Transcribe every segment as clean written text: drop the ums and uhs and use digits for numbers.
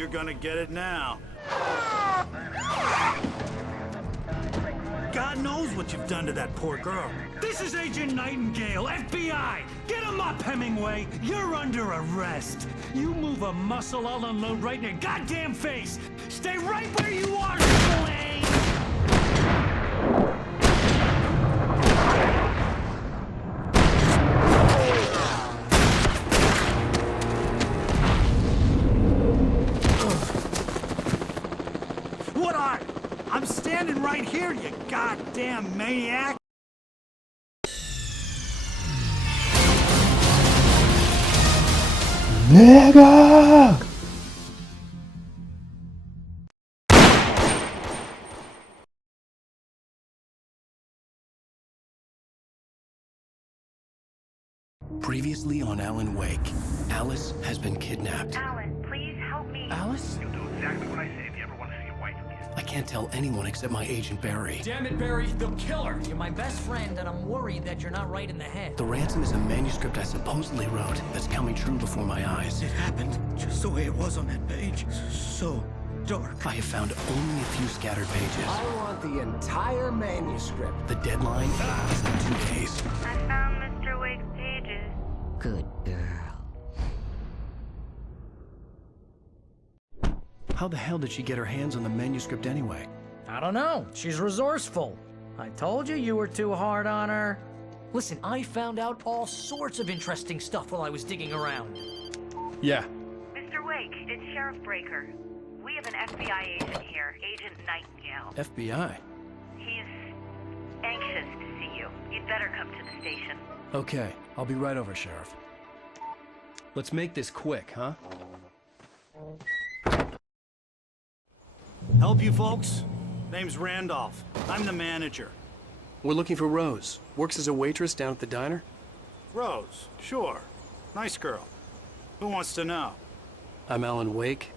you're gonna get it now. God knows what you've done to that poor girl. This is Agent Nightingale, FBI! Get him up, Hemingway! You're under arrest! You move a muscle, I'll unload right in your goddamn face! Stay right where you are, Slane! What are you? I'm standing right here, you goddamn maniac! Nigga! Previously on Alan Wake, Alice has been kidnapped. Alan, please help me. Alice? You'll do exactly what I say if you ever want to see your wife again. I can't tell anyone except my agent Barry. Damn it, Barry, they'll kill her! You're my best friend, and I'm worried that you're not right in the head. The ransom is a manuscript I supposedly wrote that's coming true before my eyes. It happened just the way it was on that page. So dark. I have found only a few scattered pages. I want the entire manuscript. The deadline is in 2 days. I found Mr. Wake's pages. Good girl. How the hell did she get her hands on the manuscript anyway? I don't know. She's resourceful. I told you you were too hard on her. Listen, I found out all sorts of interesting stuff while I was digging around. Yeah. Mr. Wake, it's Sheriff Breaker. We have an FBI agent here, Agent Nightingale. FBI? He's anxious to see you. You'd better come to the station. Okay, I'll be right over, Sheriff. Let's make this quick, huh? Help you folks? Name's Randolph. I'm the manager. We're looking for Rose. Works as a waitress down at the diner? Rose, sure. Nice girl. Who wants to know? I'm Alan Wake.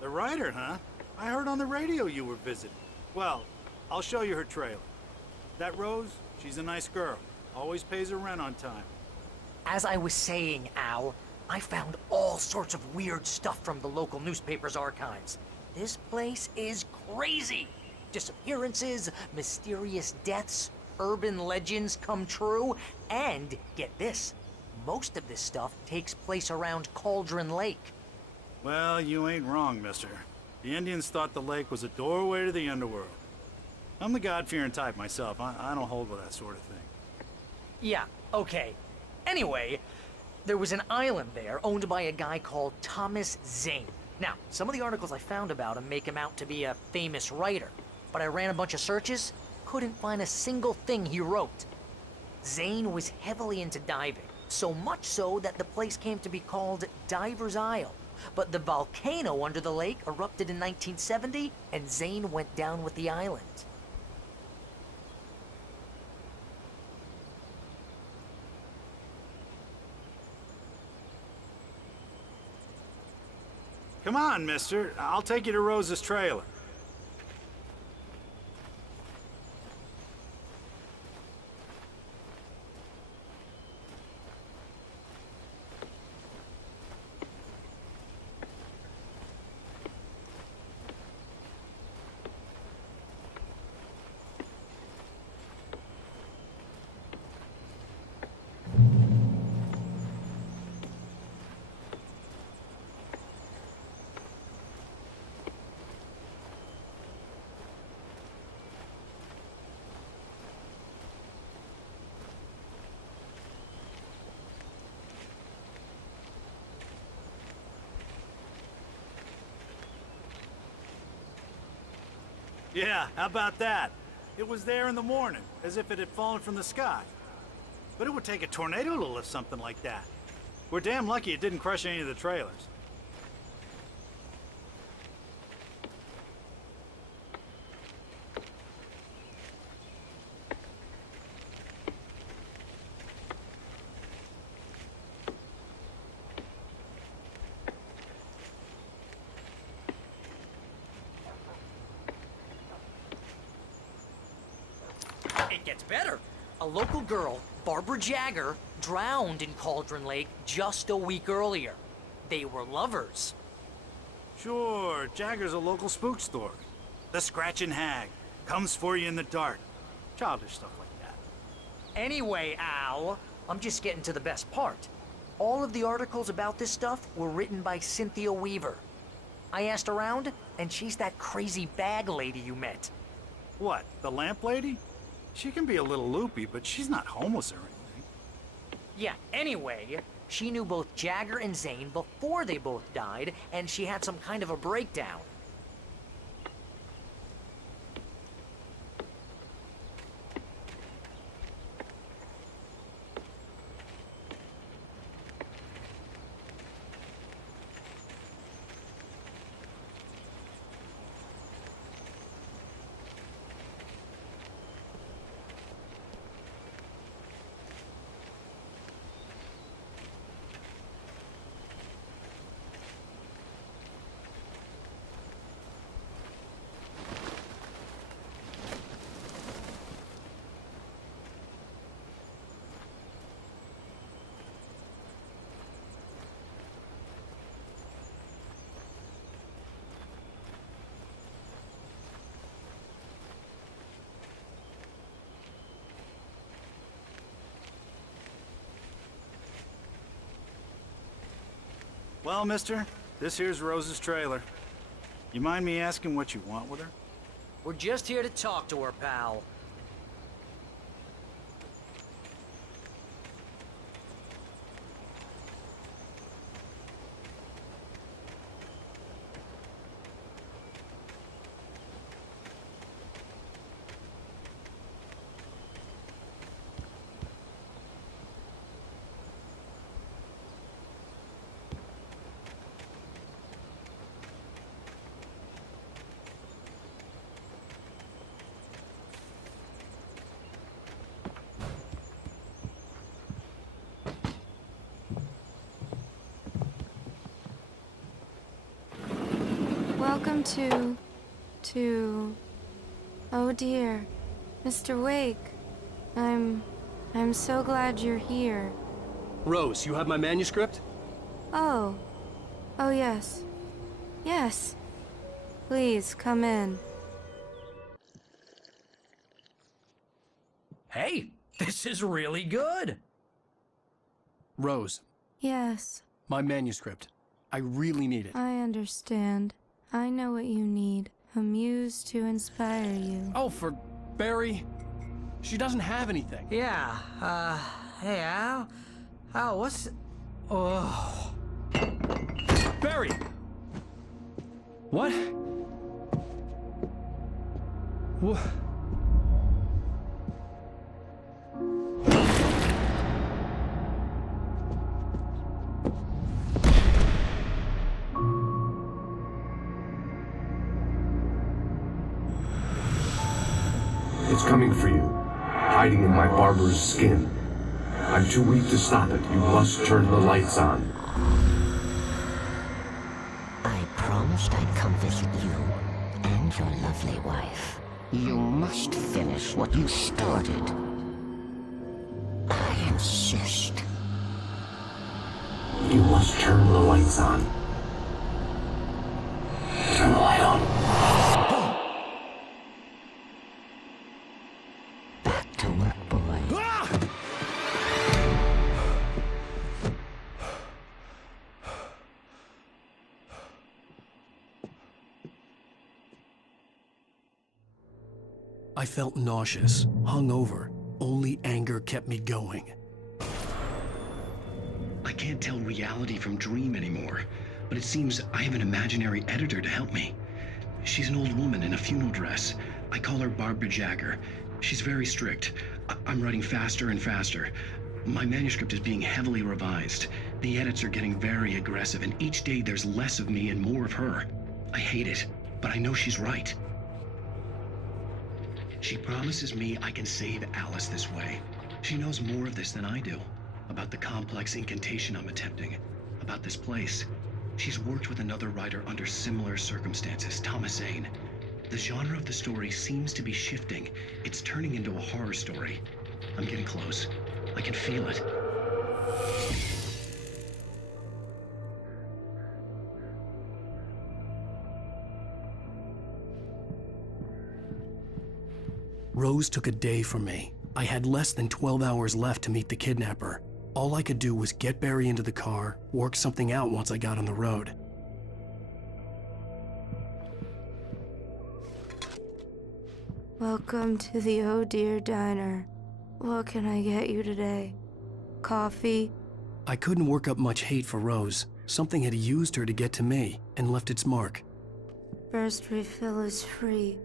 The writer, huh? I heard on the radio you were visiting. Well, I'll show you her trailer. That Rose, she's a nice girl. Always pays her rent on time. As I was saying, Al, I found all sorts of weird stuff from the local newspaper's archives. This place is crazy. Disappearances, mysterious deaths, urban legends come true, and get this, most of this stuff takes place around Cauldron Lake. Well, you ain't wrong, mister. The Indians thought the lake was a doorway to the underworld. I'm the God-fearing type myself. I don't hold with that sort of thing. Yeah, okay. Anyway, there was an island there owned by a guy called Thomas Zane. Now, some of the articles I found about him make him out to be a famous writer, but I ran a bunch of searches, couldn't find a single thing he wrote. Zane was heavily into diving, so much so that the place came to be called Diver's Isle. But the volcano under the lake erupted in 1970, and Zane went down with the island. Come on, mister. I'll take you to Rose's trailer. Yeah, how about that? It was there in the morning, as if it had fallen from the sky. But it would take a tornado to lift something like that. We're damn lucky it didn't crush any of the trailers. It gets better. A local girl, Barbara Jagger, drowned in Cauldron Lake just a week earlier. They were lovers. Sure, Jagger's a local spook story. The Scratching Hag. Comes for you in the dark. Childish stuff like that. Anyway, Al, I'm just getting to the best part. All of the articles about this stuff were written by Cynthia Weaver. I asked around, and she's that crazy bag lady you met. What, the lamp lady? She can be a little loopy, but she's not homeless or anything. Yeah, anyway, she knew both Jagger and Zane before they both died, and she had some kind of a breakdown. Well, mister, this here's Rose's trailer. You mind me asking what you want with her? We're just here to talk to her, pal. Welcome to... Oh dear, Mr. Wake. I'm so glad you're here. Rose, you have my manuscript? Oh. Oh yes. Yes. Please, come in. Hey, this is really good. Rose, Yes, my manuscript. I really need it. I understand. I know what you need. A muse to inspire you. Oh, for Barry? She doesn't have anything. Yeah, hey, Al? Al, what's... Oh... Barry! What? What? It's coming for you, hiding in my barber's skin. I'm too weak to stop it. You must turn the lights on. I promised I'd come visit you and your lovely wife. You must finish what you started. I insist. You must turn the lights on. Turn the light on. Back to work, boy. I felt nauseous, hungover. Only anger kept me going. I can't tell reality from dream anymore, but it seems I have an imaginary editor to help me. She's an old woman in a funeral dress. I call her Barbara Jagger. She's very strict. I'm writing faster and faster. My manuscript is being heavily revised. The edits are getting very aggressive, and each day there's less of me and more of her. I hate it, but I know she's right. She promises me I can save Alice this way. She knows more of this than I do. About the complex incantation I'm attempting. About this place. She's worked with another writer under similar circumstances, Thomas Zane. The genre of the story seems to be shifting. It's turning into a horror story. I'm getting close. I can feel it. Rose took a day from me. I had less than 12 hours left to meet the kidnapper. All I could do was get Barry into the car, work something out once I got on the road. Welcome to the Oh Dear Diner. What can I get you today? Coffee? I couldn't work up much hate for Rose. Something had used her to get to me and left its mark. First refill is free.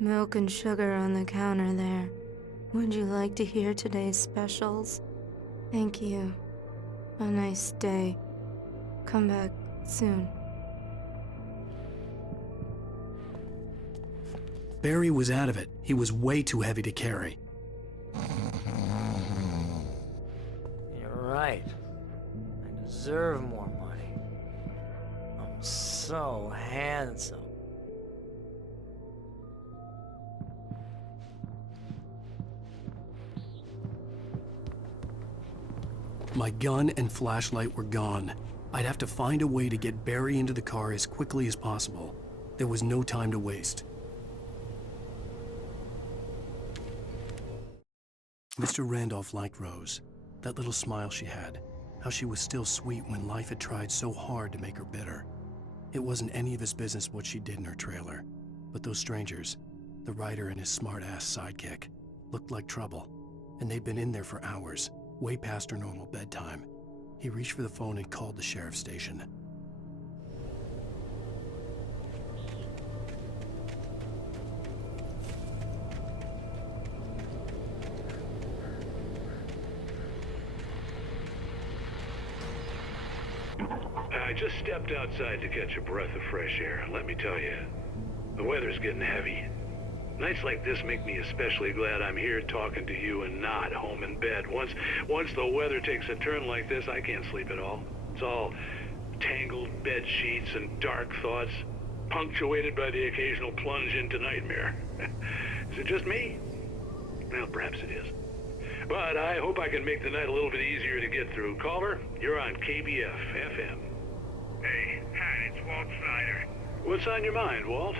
Milk and sugar on the counter there. Would you like to hear today's specials? Thank you. A nice day. Come back soon. Barry was out of it. He was way too heavy to carry. You're right. I deserve more money. I'm so handsome. My gun and flashlight were gone. I'd have to find a way to get Barry into the car as quickly as possible. There was no time to waste. Mr. Randolph liked Rose. That little smile she had. How she was still sweet when life had tried so hard to make her bitter. It wasn't any of his business what she did in her trailer. But those strangers, the writer and his smart-ass sidekick, looked like trouble. And they'd been in there for hours, way past her normal bedtime. He reached for the phone and called the sheriff's station. I just stepped outside to catch a breath of fresh air. Let me tell you, the weather's getting heavy. Nights like this make me especially glad I'm here talking to you and not home in bed. Once the weather takes a turn like this, I can't sleep at all. It's all tangled bed sheets and dark thoughts, punctuated by the occasional plunge into nightmare. Is it just me? Well, perhaps it is. But I hope I can make the night a little bit easier to get through. Caller, you're on KBF FM. Hey, hi, it's Walt Snyder. What's on your mind, Walt?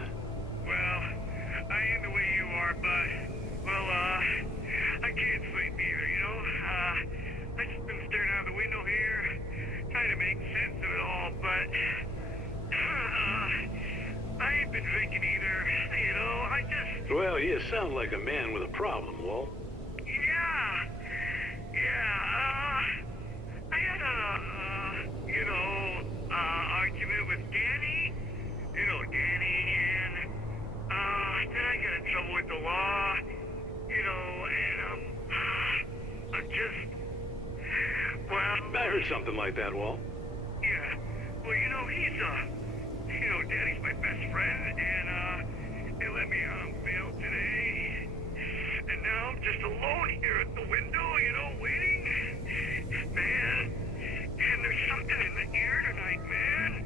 Well, I ain't the way you are, but, I can't sleep either, you know? I just been staring out the window here, trying to make sense of it all, but, I ain't been drinking either, you know? Well, you sound like a man with a problem, Walt. I had argument with Danny. You know, Danny, and, then I got in trouble with the law, you know, and, I'm just, well... I heard something like that, Walt. Yeah, well, you know, Danny's my best friend, and, they let me on bail today. And now I'm just alone here at the window, you know, waiting. Man, and there's something in the air tonight, man.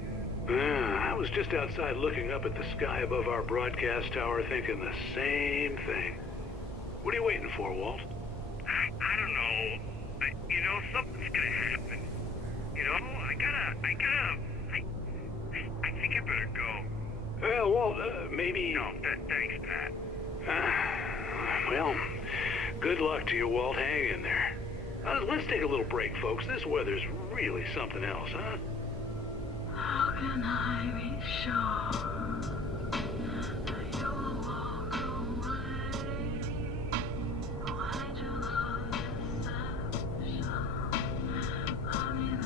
I was just outside looking up at the sky above our broadcast tower thinking the same thing. What are you waiting for, Walt? I don't know. You know, something's gonna happen. You know, I think I better go. Well, Walt, maybe... No, thanks, Pat. Well, good luck to you, Walt. Hang in there. Let's take a little break, folks. This weather's really something else, huh? How can I be sure that you will walk away? Why do you love deception? I mean,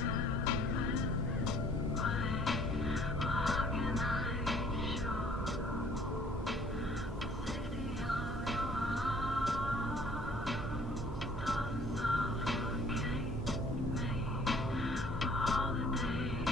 how can I be sure the safety of your heart doesn't suffocate me all the day you do?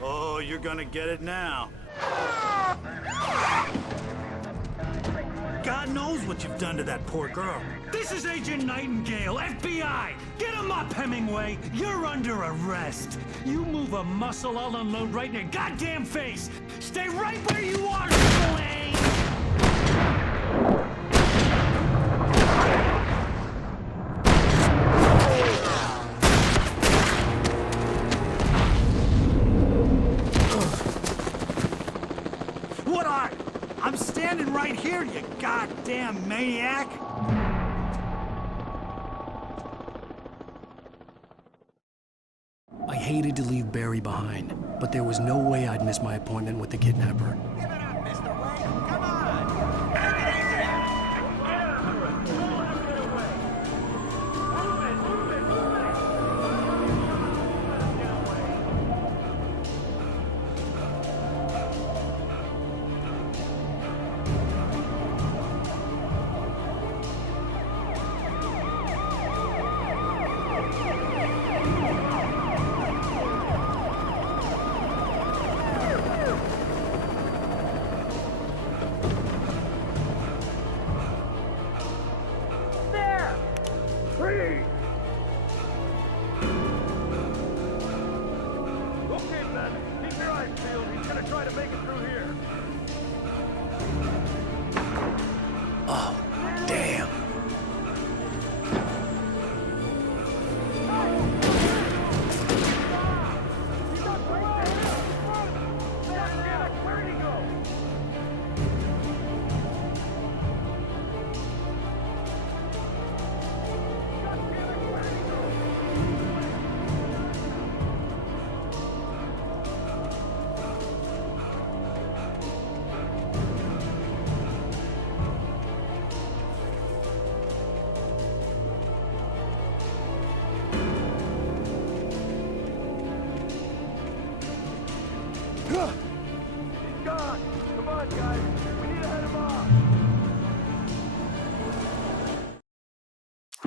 Oh, you're gonna get it now. God knows what what you've done to that poor girl. This is Agent Nightingale, FBI! Get him up, Hemingway! You're under arrest! You move a muscle, I'll unload right in your goddamn face! Stay right where you are, Spillane! What are you? I'm standing right here, you goddamn maniac! I hated to leave Barry behind, but there was no way I'd miss my appointment with the kidnapper.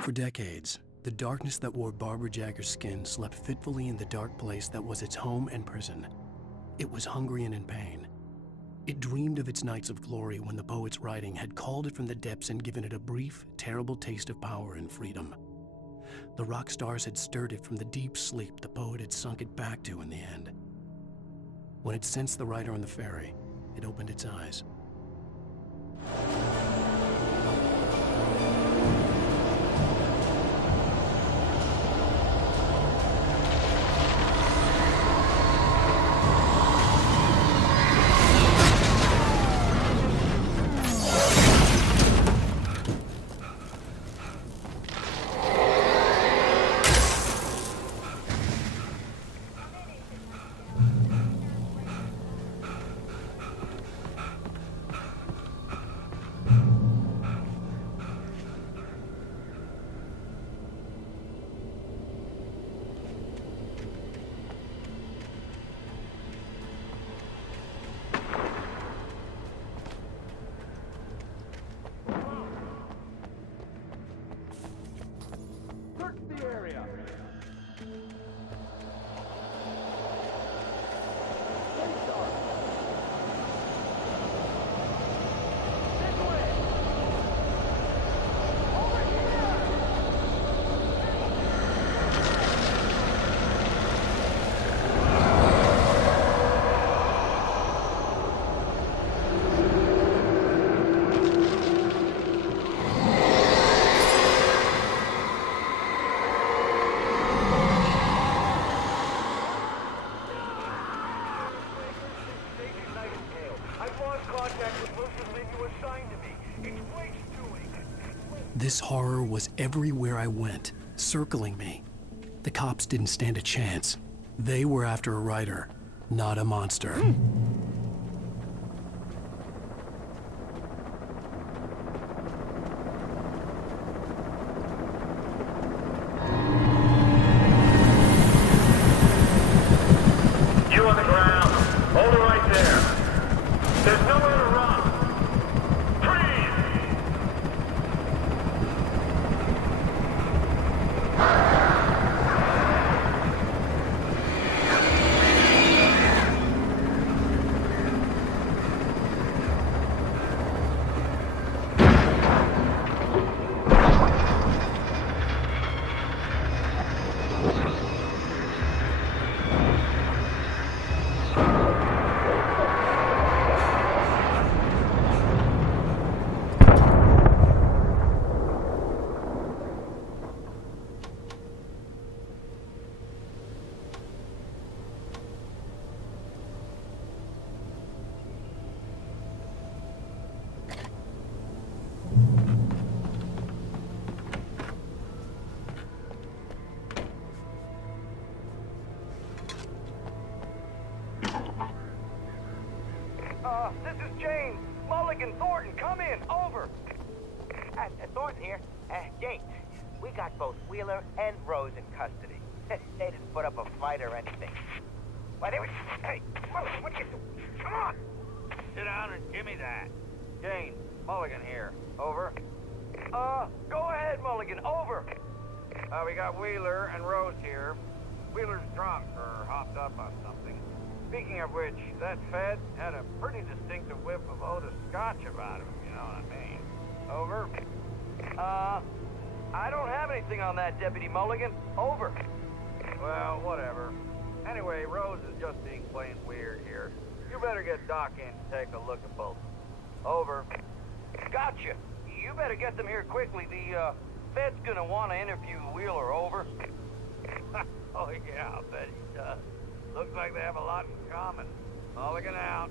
For decades, the darkness that wore Barbara Jagger's skin slept fitfully in the dark place that was its home and prison. It was hungry and in pain. It dreamed of its nights of glory when the poet's writing had called it from the depths and given it a brief, terrible taste of power and freedom. The rock stars had stirred it from the deep sleep the poet had sunk it back to in the end. When it sensed the rider on the ferry, it opened its eyes. This horror was everywhere I went, circling me. The cops didn't stand a chance. They were after a writer, not a monster. You on the ground. Hold it right there. There's nowhere to run. Jane, Mulligan, Thornton, come in. Over. Thornton here. Jane, we got both Wheeler and Rose in custody. They didn't put up a fight or anything. Why, they were... Hey, Mulligan, what are you doing? Come on! Sit down and give me that. Jane, Mulligan here. Over. Go ahead, Mulligan. Over. We got Wheeler and Rose here. Wheeler's drunk or hopped up on something. Speaking of which, that Fed had a pretty distinctive whiff of Otis Scotch about him, if you know what I mean. Over. I don't have anything on that, Deputy Mulligan. Over. Well, whatever. Anyway, Rose is just being plain weird here. You better get Doc in to take a look at both. Over. Gotcha. You better get them here quickly. The, Fed's gonna want to interview Wheeler. Over. Oh, yeah, I'll bet he does. Looks like they have a lot in common. Mulligan out.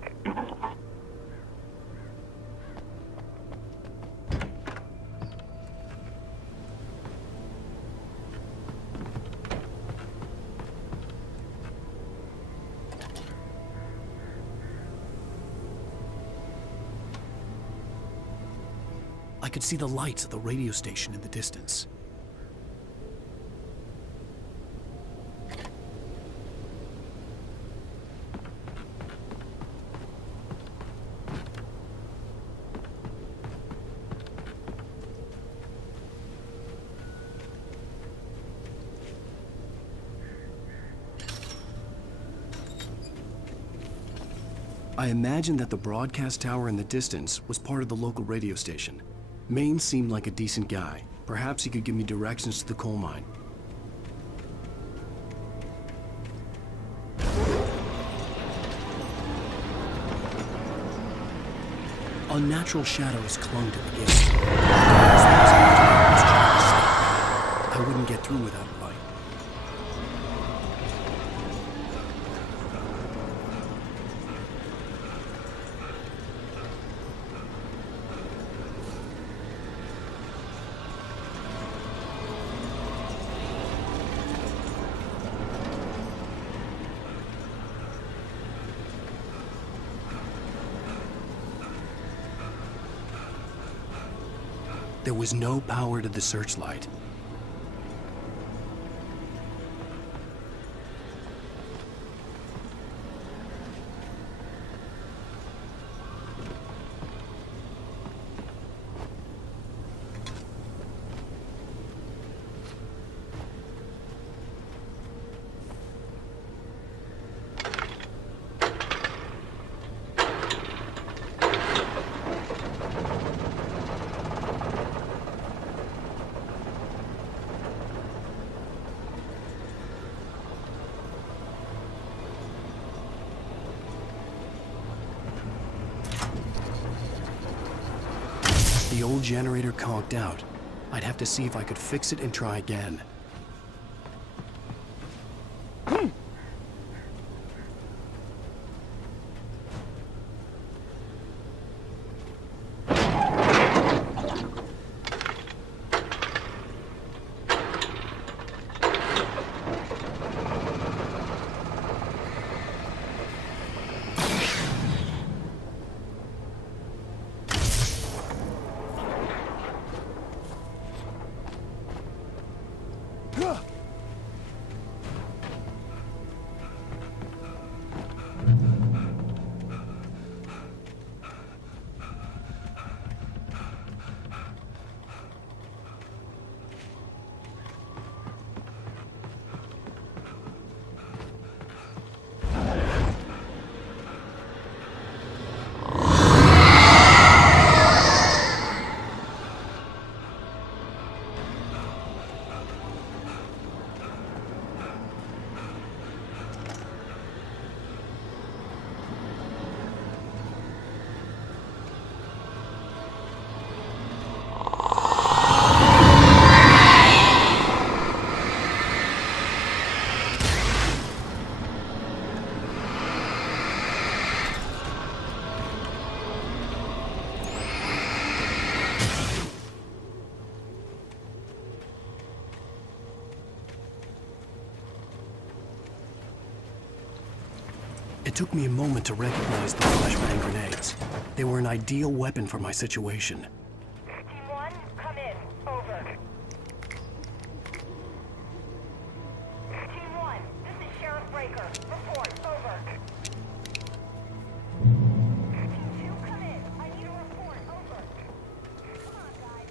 I could see the lights of the radio station in the distance. I imagined that the broadcast tower in the distance was part of the local radio station. Maine seemed like a decent guy. Perhaps he could give me directions to the coal mine. Unnatural shadows clung to the gate. I wouldn't get through without a light. There was no power to the searchlight. The old generator conked out. I'd have to see if I could fix it and try again. It took me a moment to recognize the flashbang grenades. They were an ideal weapon for my situation. Team 1, come in. Over. Team 1, this is Sheriff Breaker. Report. Over. Team 2, come in. I need a report. Over. Come on, guys.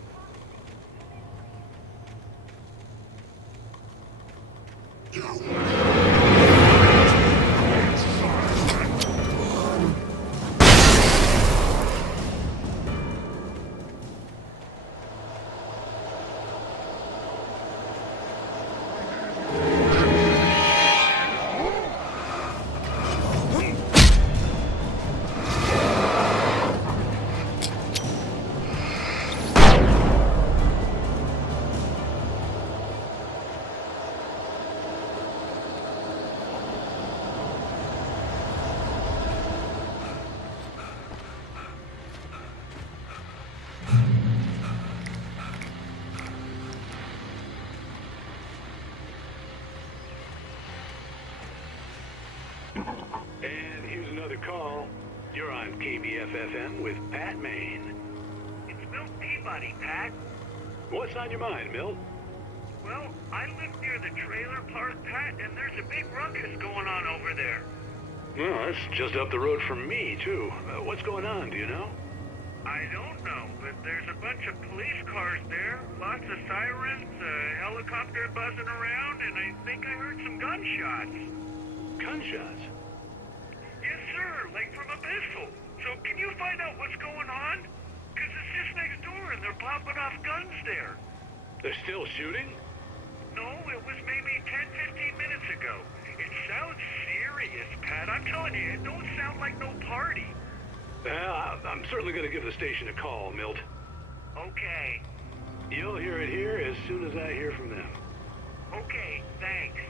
And here's another call. You're on KBFFM with Pat Maine. It's Milt Peabody, Pat. What's on your mind, Milt? Well, I live near the trailer park, Pat, and there's a big ruckus going on over there. Well, that's just up the road from me, too. What's going on, do you know? I don't know, but there's a bunch of police cars there, lots of sirens, a helicopter buzzing around, and I think I heard some gunshots. Gunshots? Yes, sir, like from a pistol. So can you find out what's going on? Because it's just next door and they're popping off guns there. They're still shooting? No, it was maybe 10, 15 minutes ago. It sounds serious, Pat. I'm telling you, it don't sound like no party. I'm certainly going to give the station a call, Milt. Okay. You'll hear it here as soon as I hear from them. Okay, thanks.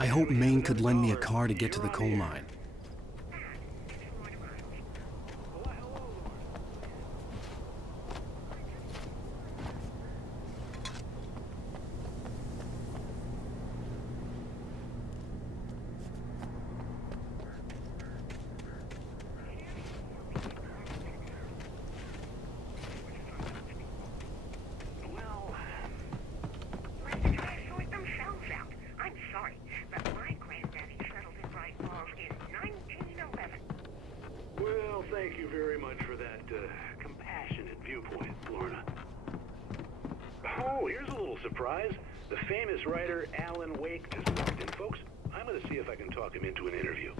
I hoped Maine could lend me a car to get to the coal mine. Thank you very much for that compassionate viewpoint, Lorna. Oh, here's a little surprise. The famous writer Alan Wake just walked in. Folks, I'm going to see if I can talk him into an interview.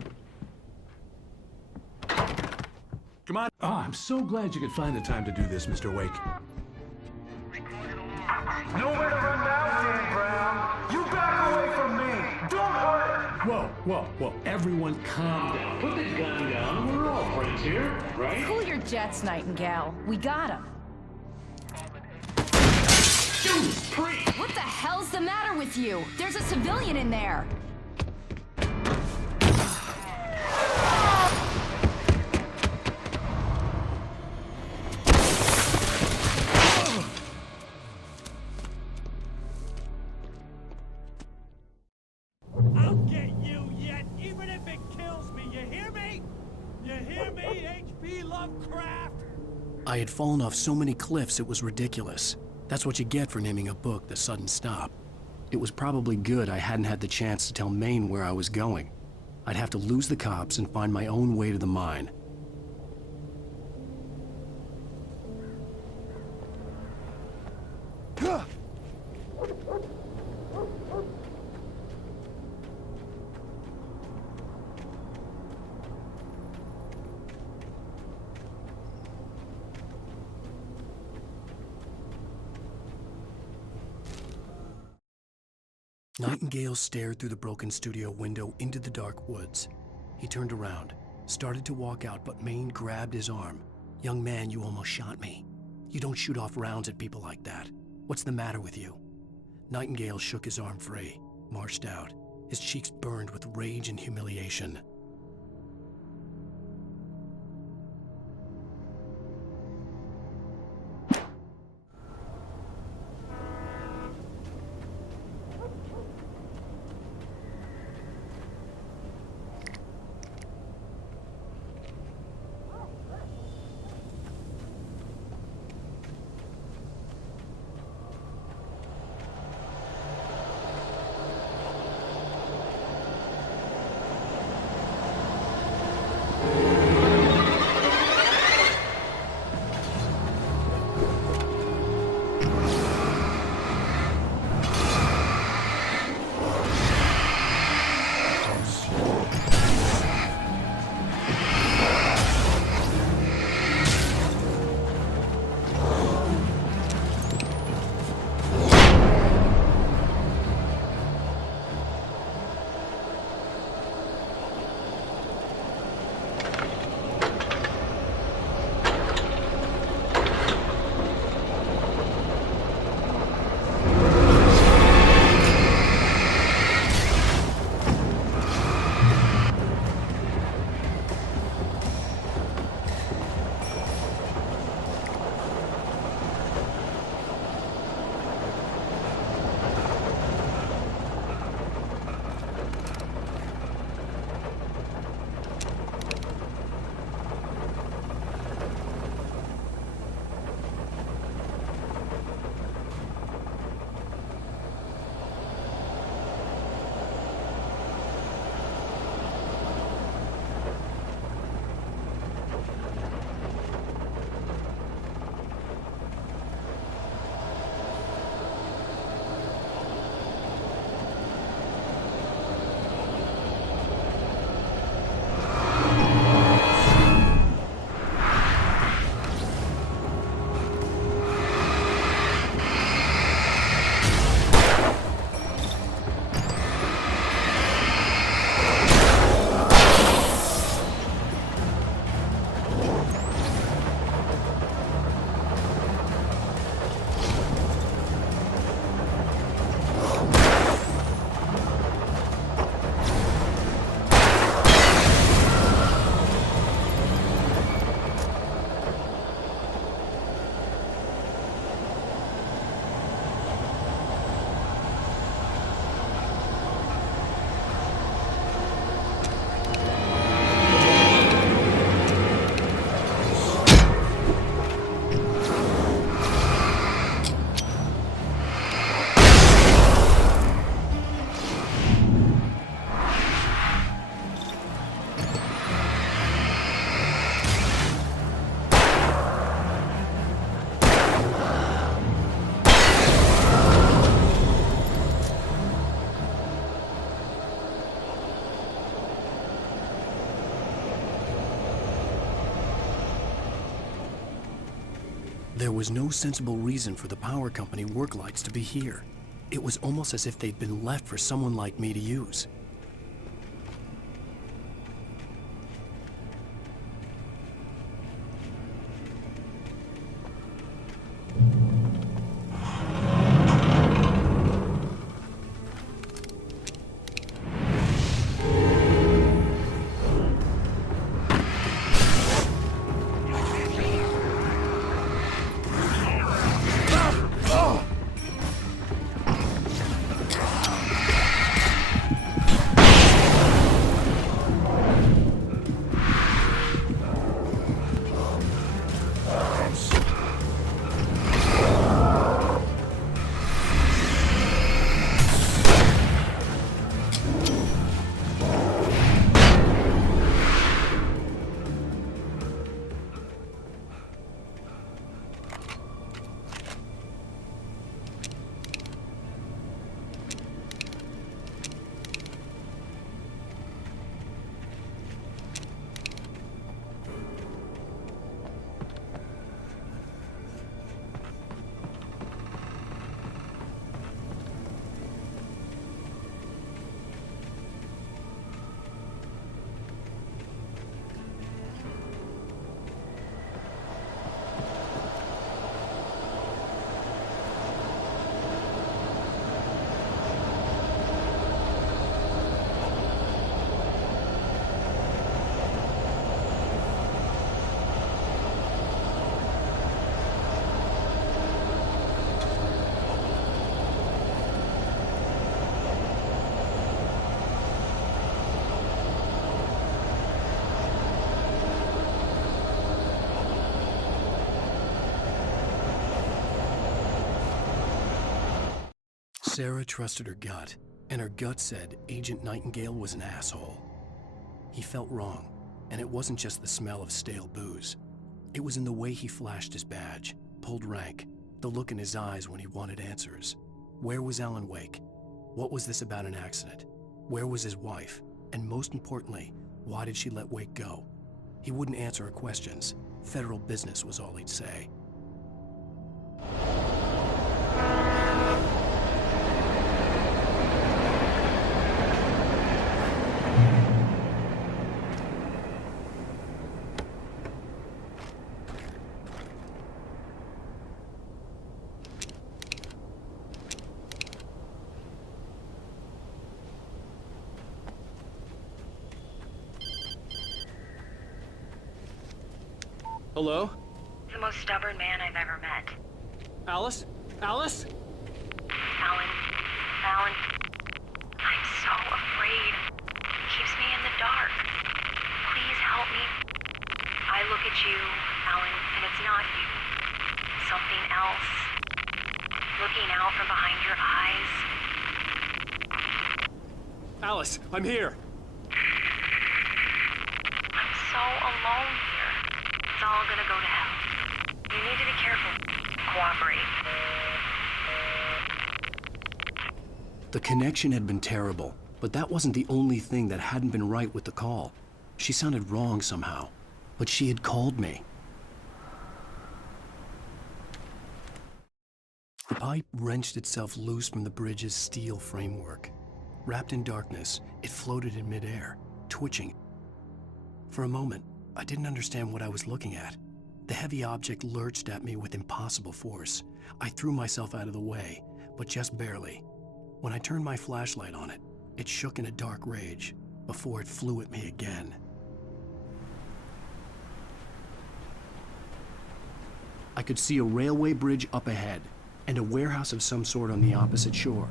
Come on. Oh, I'm so glad you could find the time to do this, Mr. Wake. Nowhere to run now, Dan Brown. You back away from me. Don't hurt. Whoa. Everyone calm down. Put the gun down. We're all friends here, right? Cool your jets, Nightingale. We got him. Judas Priest! What the hell's the matter with you? There's a civilian in there. I'll get you yet, even if it kills me. You hear me? You hear me, H.P. Lovecraft? I had fallen off so many cliffs it was ridiculous. That's what you get for naming a book The Sudden Stop. It was probably good I hadn't had the chance to tell Maine where I was going. I'd have to lose the cops and find my own way to the mine. Nightingale stared through the broken studio window into the dark woods. He turned around, started to walk out, but Maine grabbed his arm. "Young man, you almost shot me. You don't shoot off rounds at people like that. What's the matter with you?" Nightingale shook his arm free, marched out. His cheeks burned with rage and humiliation. There was no sensible reason for the power company work lights to be here. It was almost as if they'd been left for someone like me to use. Sarah trusted her gut, and her gut said Agent Nightingale was an asshole. He felt wrong, and it wasn't just the smell of stale booze. It was in the way he flashed his badge, pulled rank, the look in his eyes when he wanted answers. Where was Alan Wake? What was this about an accident? Where was his wife? And most importantly, why did she let Wake go? He wouldn't answer her questions. Federal business was all he'd say. Hello? The most stubborn man I've ever met. Alice? Alice? Alan. Alan. I'm so afraid. He keeps me in the dark. Please help me. I look at you, Alan, and it's not you. Something else. Looking out from behind your eyes. Alice, I'm here. I'm so alone here. It's all gonna go to hell. You need to be careful. Cooperate. The connection had been terrible, but that wasn't the only thing that hadn't been right with the call. She sounded wrong somehow, but she had called me. The pipe wrenched itself loose from the bridge's steel framework. Wrapped in darkness, it floated in midair, twitching. For a moment, I didn't understand what I was looking at. The heavy object lurched at me with impossible force. I threw myself out of the way, but just barely. When I turned my flashlight on it, it shook in a dark rage before it flew at me again. I could see a railway bridge up ahead and a warehouse of some sort on the opposite shore.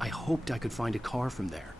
I hoped I could find a car from there.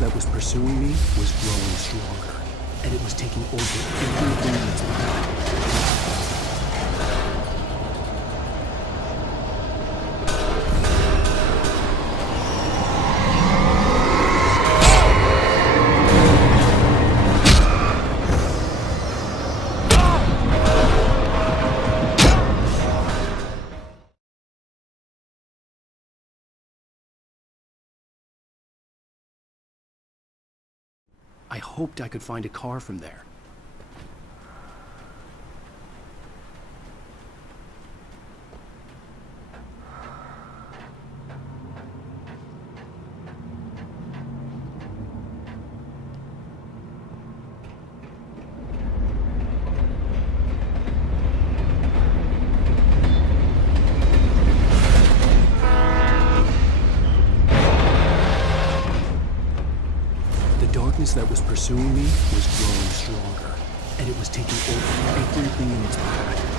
That was pursuing me was growing stronger, and it was taking over everything that's behind. I hoped I could find a car from there. The darkness that was pursuing me was growing stronger, and it was taking over everything in its path.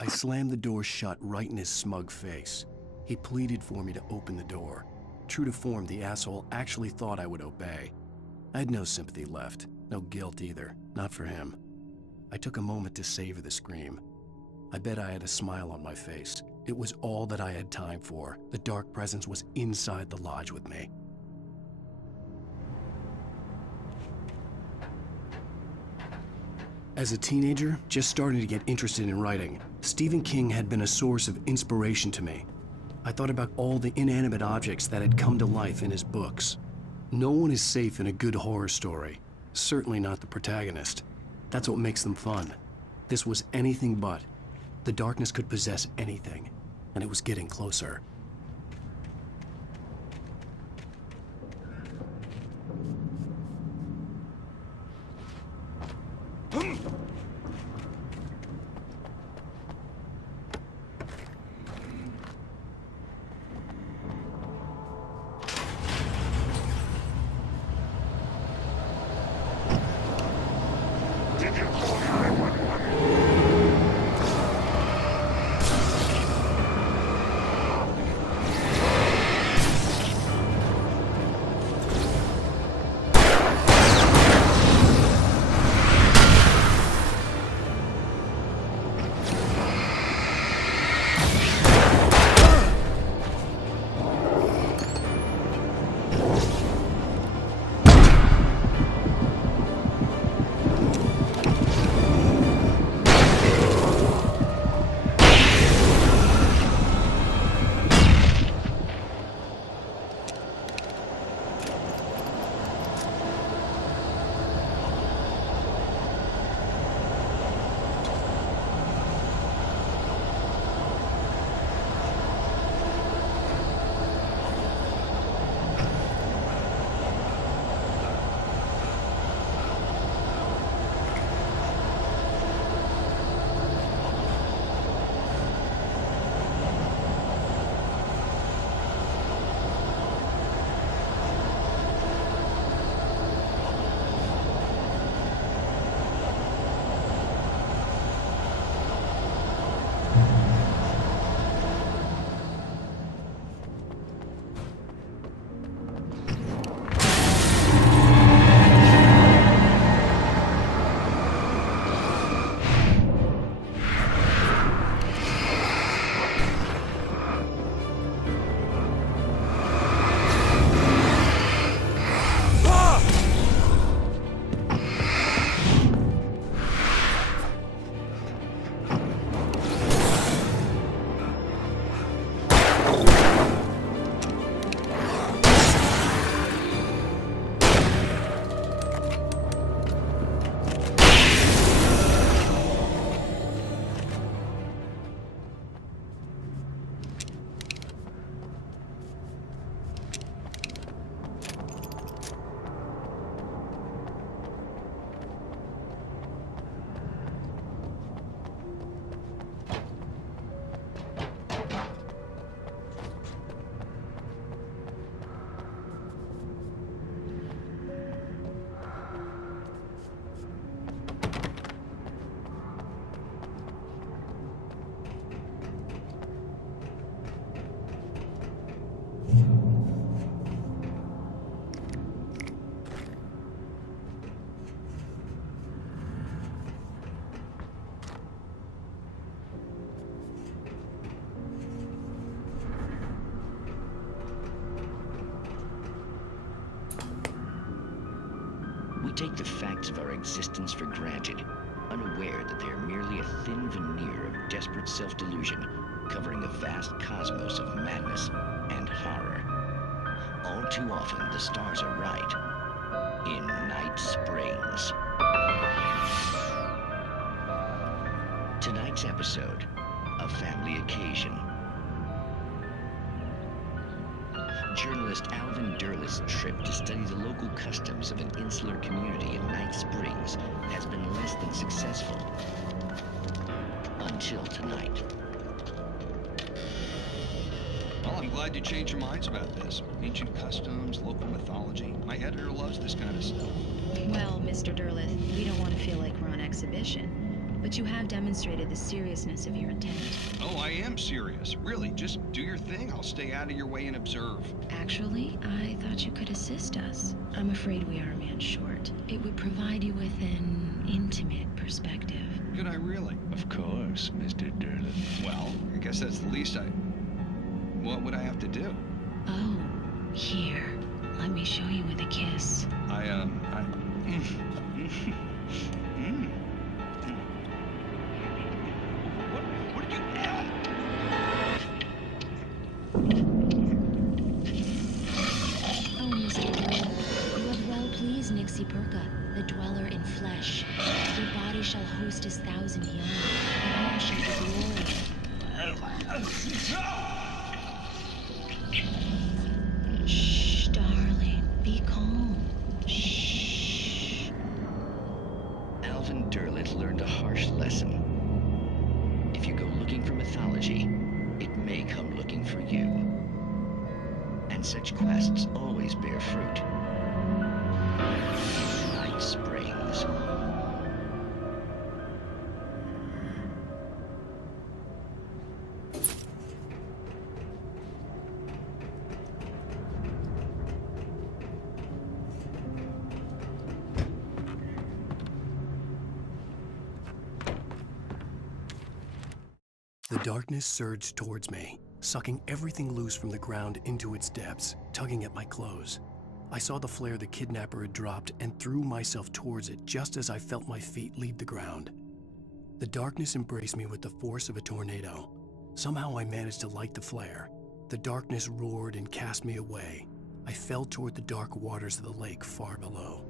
I slammed the door shut right in his smug face. He pleaded for me to open the door. True to form, the asshole actually thought I would obey. I had no sympathy left, no guilt either, not for him. I took a moment to savor the scream. I bet I had a smile on my face. It was all that I had time for. The dark presence was inside the lodge with me. As a teenager, just starting to get interested in writing, Stephen King had been a source of inspiration to me. I thought about all the inanimate objects that had come to life in his books. No one is safe in a good horror story, certainly not the protagonist. That's what makes them fun. This was anything but. The darkness could possess anything, and it was getting closer. take the facts of our existence for granted, unaware that they are merely a thin veneer of desperate self-delusion covering a vast cosmos of madness and horror. All too often, the stars are right. In Night Springs. Tonight's episode, A Family Occasion. Journalist Alvin Derlis' trip to study the local customs of an insular community in Night Springs has been less than successful. Until tonight. Well, I'm glad you changed your minds about this. Ancient customs, local mythology. My editor loves this kind of stuff. Well, Mr. Derlith, we don't want to feel like we're on exhibition. But you have demonstrated the seriousness of your intent. Oh, I am serious. Really, just do your thing. I'll stay out of your way and observe. Actually, I thought you could assist us. I'm afraid we are a man short. It would provide you with an intimate perspective. Could I really? Of course, Mr. Derlith. Well, I guess that's the least What would I have to do? Oh, here. Let me show you with a kiss. Oh, Mr. Derlith, you have well pleased Nixie Perka, the dweller in flesh. Your body shall host 1,000 young, and all shall be glory. Shh, darling, be calm. Shh. Alvin Derlith learned a harsh lesson. If you go looking for mythology, it may come looking for you. And such quests always bear fruit. Night Springs. The darkness surged towards me, sucking everything loose from the ground into its depths, tugging at my clothes. I saw the flare the kidnapper had dropped and threw myself towards it just as I felt my feet leave the ground. The darkness embraced me with the force of a tornado. Somehow I managed to light the flare. The darkness roared and cast me away. I fell toward the dark waters of the lake far below.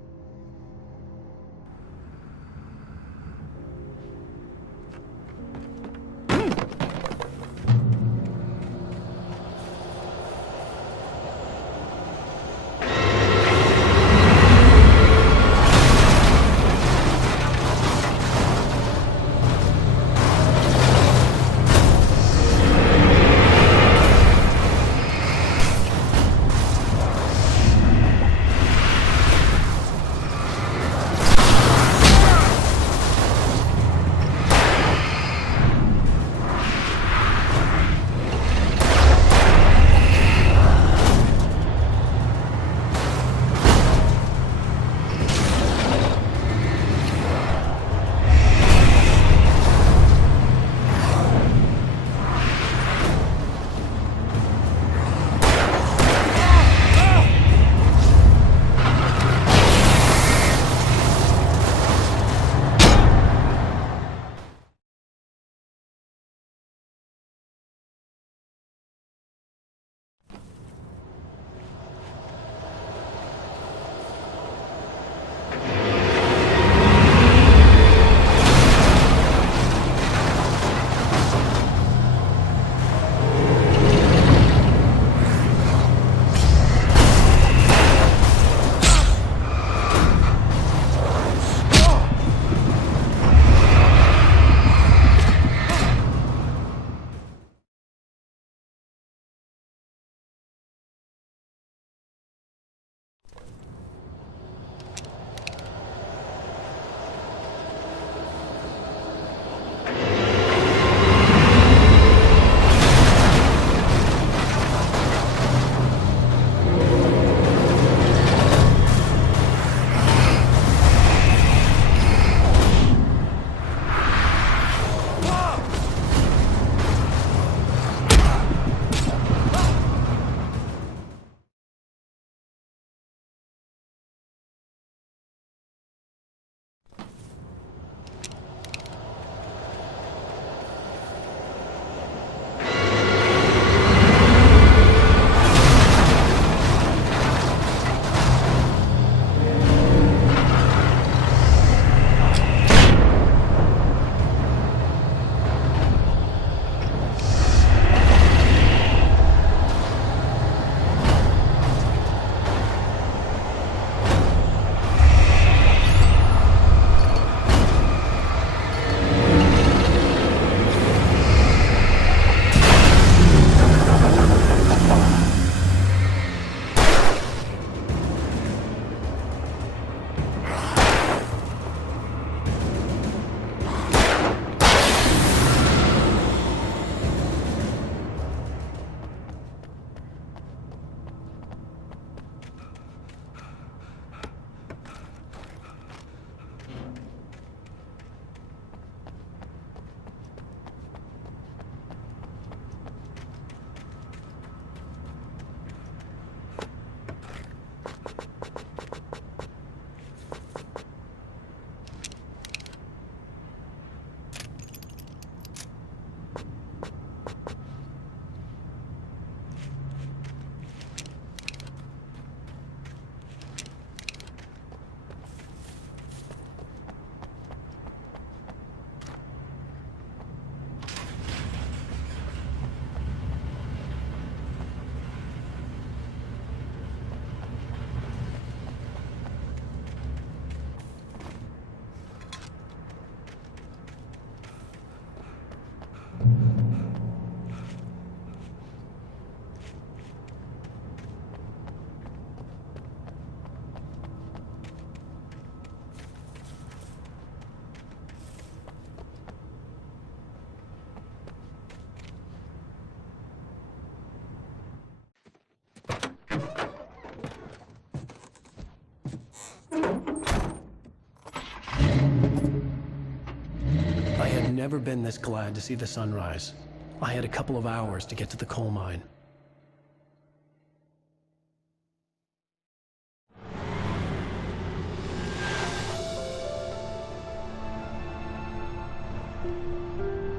never been this glad to see the sunrise. I had a couple of hours to get to the coal mine.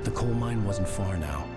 The coal mine wasn't far now.